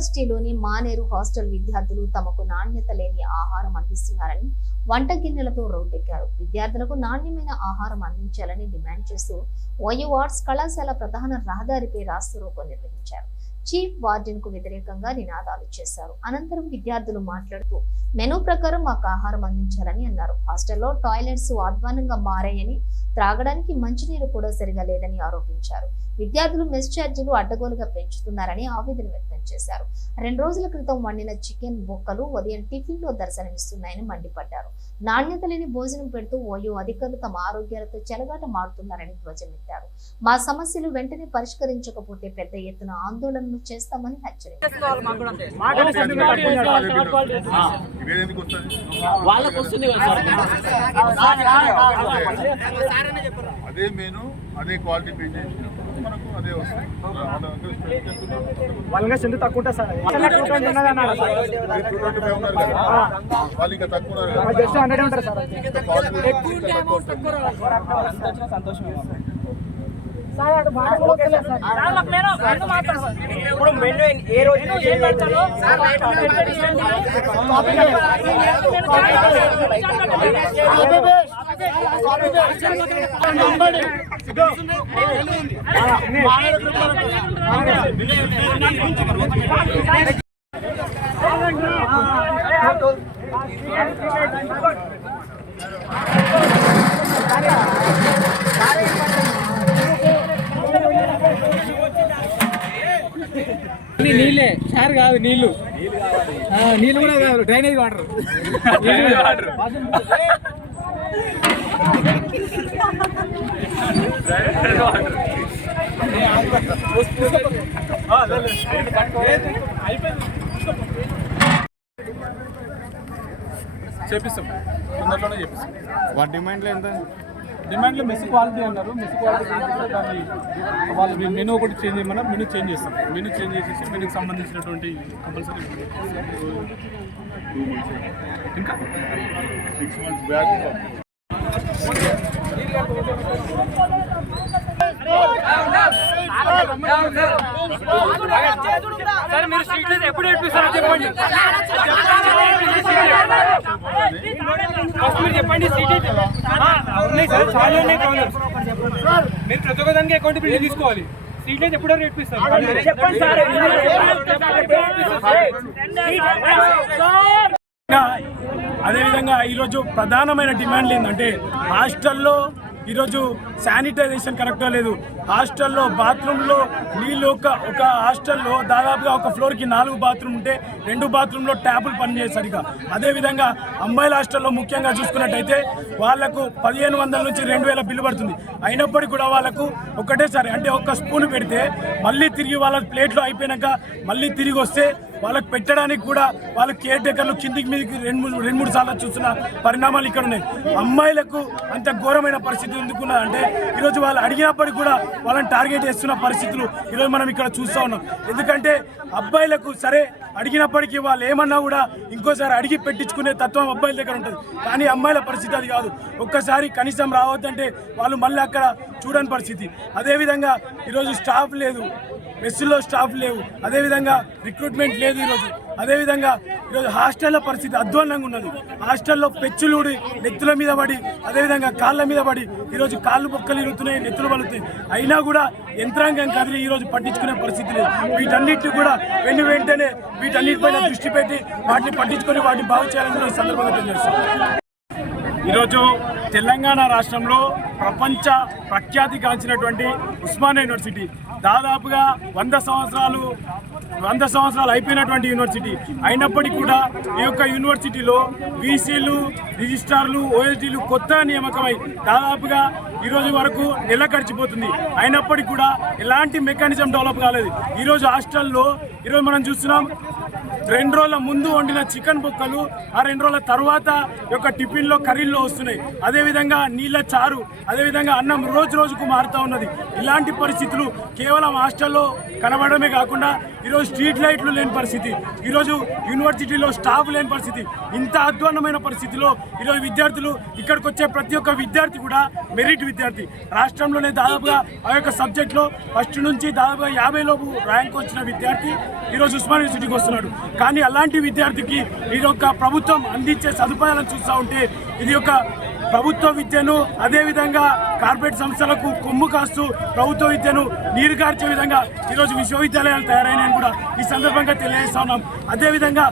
యూనివర్సిటీలోని Maneru hostel విద్యార్థులు తమకు నాణ్యత లేని ఆహారం అందిస్తున్నారని వంట గిన్నెలతో రోడ్డెక్కారు. విద్యార్థులకు నాణ్యమైన ఆహారం అందించాలని డిమాండ్ చేస్తూ ఓయూ ఆర్ట్స్ కళాశాల ప్రధాన రహదారిపై రాస్తారోకో నిర్వహించారు. చీఫ్ వార్డెన్ కు వ్యతిరేకంగా నినాదాలు చేశారు. అనంతరం విద్యార్థులు మాట్లాడుతూ మెనూ ప్రకారం మాకు ఆహారం అందించాలని అన్నారు. హాస్టల్లో టాయిలెట్స్ అధ్వానంగా మారాయని, త్రాగడానికి మంచినీరు కూడా సరిగా లేదని ఆరోపించారు. విద్యార్థులు మెస్ ఛార్జీలు అడ్డగోలుగా పెంచుతున్నారని ఆవేదన వ్యక్తం చేశారు. 2 రోజుల క్రితం వండిన చికెన్ బొక్కలు ఉదయం టిఫిన్ లో దర్శనమిస్తున్నాయని మండిపడ్డారు. నాణ్యత లేని భోజనం పెడుతూ ఓయూ అధికారులు తమ ఆరోగ్యాలతో చెలగాట మారుతున్నారని ధ్వజమెత్తారు. మా సమస్యలు వెంటనే పరిష్కరించకపోతే పెద్ద ఎత్తున ఆందోళనలు చేస్తామని హెచ్చరించారు. అదే మెను అదే క్వాలిటీ పే చేసినప్పుడు మనకు అదే వస్తుంది. తక్కువ ఉంటుంది సార్. వాళ్ళు ఇంకా తక్కువ సంతోషం. ఇప్పుడు మెనూ ఏ రోజు నీళ్ళే సార్ కాదు, నీళ్ళు కూడా కాదు, డ్రైనేజ్ వాటర్. చేపిస్తాం, తొందరలోనే చేపిస్తాం. వాటి డిమాండ్లో ఎంత? డిమాండ్లో మెస్ క్వాలిటీ అన్నారు. మెస్ క్వాలిటీ దాన్ని వాళ్ళు మెనూ ఒకటి చేంజ్ చేయమన్నారు. మెనూ చేంజ్ చేస్తాం. మెనూ చేంజ్ చేసేసి మెనూకి సంబంధించినటువంటి కంపల్సరీ ఇంకా 6 months బ్యాక్ సార్ మీరు స్ట్రీట్ ఎప్పుడు ఏడిపిస్తారో చెప్పండి. చెప్పండి స్ట్రీట్ ఉన్నాయి సార్, చాలా ఉన్నాయి ప్రాబ్లమ్స్. మీరు ప్రతి ఒక్క దానికి అకౌంటబిలిటీ తీసుకోవాలి. స్ట్రీట్ లైట్ ఎప్పుడో ఏడిపిస్తారు చెప్పండి సార్. అదేవిధంగా ఈరోజు ప్రధానమైన డిమాండ్లు ఏంటంటే హాస్టల్లో ఈరోజు శానిటైజేషన్ కరెక్ట్గా లేదు. హాస్టల్లో బాత్రూంలో నీళ్ళు ఒక హాస్టల్లో దాదాపుగా ఒక ఫ్లోర్కి 4 బాత్రూమ్ ఉంటే 2 బాత్రూంలో ట్యాపులు పనిచేయదు సరిగా. అదేవిధంగా అమ్మాయిల హాస్టల్లో ముఖ్యంగా చూసుకున్నట్టయితే వాళ్లకు 1500 నుంచి 2000 బిల్లు పడుతుంది. అయినప్పటికీ కూడా వాళ్ళకు ఒకటేసారి అంటే ఒక స్పూన్ పెడితే మళ్ళీ తిరిగి వాళ్ళ ప్లేట్లో అయిపోయినాక మళ్ళీ తిరిగి వస్తే వాళ్ళకు పెట్టడానికి కూడా వాళ్ళ కేర్ టేకర్లు కిందికి మీదకి 2-3 సార్లు చూస్తున్న పరిణామాలు ఇక్కడ ఉన్నాయి. అమ్మాయిలకు అంత ఘోరమైన పరిస్థితి ఎందుకున్నదంటే ఈరోజు వాళ్ళు అడిగినప్పటికీ కూడా వాళ్ళని టార్గెట్ చేస్తున్న పరిస్థితులు ఈరోజు మనం ఇక్కడ చూస్తూ ఉన్నాం. ఎందుకంటే అబ్బాయిలకు సరే అడిగినప్పటికీ వాళ్ళు ఏమన్నా కూడా ఇంకోసారి అడిగి పెట్టించుకునే తత్వం అబ్బాయిల దగ్గర ఉంటుంది. కానీ అమ్మాయిల పరిస్థితి అది కాదు. ఒక్కసారి కనీసం రావద్దంటే వాళ్ళు మళ్ళీ అక్కడ చూడని పరిస్థితి. అదేవిధంగా ఈరోజు స్టాఫ్ లేదు, మెస్సుల్లో స్టాఫ్ లేవు, అదేవిధంగా రిక్రూట్మెంట్ లేదు ఈరోజు. అదేవిధంగా ఈరోజు హాస్టల్ల పరిస్థితి అధ్వాన్నంగా ఉన్నది. హాస్టల్లో పెచ్చులుడి నెత్తుల మీద పడి, అదేవిధంగా కాళ్ళ మీద పడి ఈరోజు కాళ్ళు బొక్కలు ఇరుగుతున్నాయి, నెత్తులు పలుతున్నాయి. అయినా కూడా యంత్రాంగం కదిలి ఈరోజు పట్టించుకునే పరిస్థితి లేదు. వీటన్నిటిని కూడా వెంటనే వీటన్నిటిపైన దృష్టి పెట్టి వాటిని పట్టించుకొని వాటిని బాగు చేయాలని సందర్భంగా తెలియజేస్తాం. ఈరోజు తెలంగాణ రాష్ట్రంలో ప్రపంచ ప్రఖ్యాతిగాంచినటువంటి ఉస్మానియా యూనివర్సిటీ దాదాపుగా 100 సంవత్సరాలు అయిపోయినటువంటి యూనివర్సిటీ అయినప్పటికీ కూడా ఈ యొక్క యూనివర్సిటీలో వీసీలు, రిజిస్ట్రార్లు, ఓఎస్డీలు కొత్త నియామకమై దాదాపుగా ఈరోజు వరకు నెల గడిచిపోతుంది. అయినప్పటికీ కూడా ఎలాంటి మెకానిజం డెవలప్ కాలేదు. ఈరోజు హాస్టల్లో ఈరోజు మనం చూస్తున్నాం 2 రోజుల ముందు వండిన చికెన్ బొక్కలు ఆ 2 రోజుల తర్వాత యొక్క టిఫిన్లో కర్రీల్లో వస్తున్నాయి. అదేవిధంగా నీళ్ళ చారు, అదేవిధంగా అన్నం రోజుకు మారుతూ ఉన్నది. ఇలాంటి పరిస్థితులు కేవలం హాస్టల్లో కనబడమే కాకుండా ఈరోజు స్ట్రీట్ లైట్లు లేని పరిస్థితి, ఈరోజు యూనివర్సిటీలో స్టాఫ్ లేని పరిస్థితి, ఇంత అధ్వాన్నమైన పరిస్థితిలో ఈరోజు విద్యార్థులు ఇక్కడికి వచ్చే ప్రతి ఒక్క విద్యార్థి కూడా మెరిట్ విద్యార్థి. రాష్ట్రంలోనే దాదాపుగా ఆ యొక్క సబ్జెక్ట్లో ఫస్ట్ నుంచి దాదాపుగా 50 లోపు ర్యాంక్ వచ్చిన విద్యార్థి ఈరోజు ఉస్మానియా యూనివర్సిటీకి వస్తున్నాడు. కానీ అలాంటి విద్యార్థికి ఇది ఒక ప్రభుత్వం అందించే సదుపాయాలను చూస్తూ ఉంటే ఇది ఒక ప్రభుత్వ విద్యను అదేవిధంగా కార్పొరేట్ సంస్థలకు కొమ్ము కాస్తూ ప్రభుత్వ విద్యను నీరుగార్చే విధంగా ఈరోజు విశ్వవిద్యాలయాలు తయారైనాయని కూడా ఈ సందర్భంగా తెలియజేస్తా ఉన్నాం. అదేవిధంగా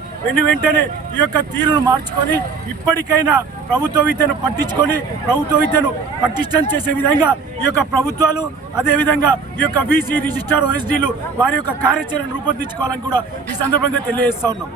వెంటనే ఈ యొక్క తీరును మార్చుకొని ఇప్పటికైనా ప్రభుత్వ విద్యను పట్టించుకొని ప్రభుత్వ విద్యను పటిష్టం చేసే విధంగా ఈ యొక్క ప్రభుత్వాలు అదేవిధంగా ఈ యొక్క బీసీ రిజిస్ట్రార్ OSDలు వారి యొక్క కార్యాచరణ రూపొందించుకోవాలని కూడా ఈ సందర్భంగా తెలియజేస్తా ఉన్నాం.